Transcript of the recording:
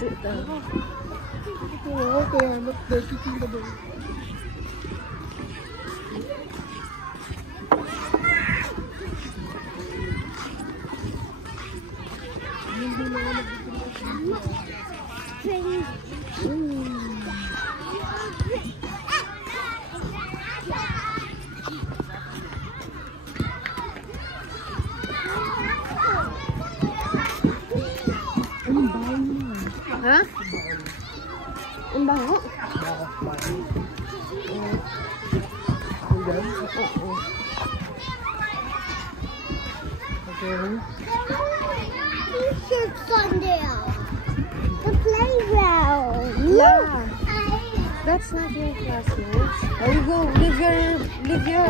Sit down. Oh, kaya not dirty na ba? Hindi na ako ha? Ang baho? Oo. Okay. It's fun there. The playground. Yeah. That's not your classmates. Oh, you go. Leave your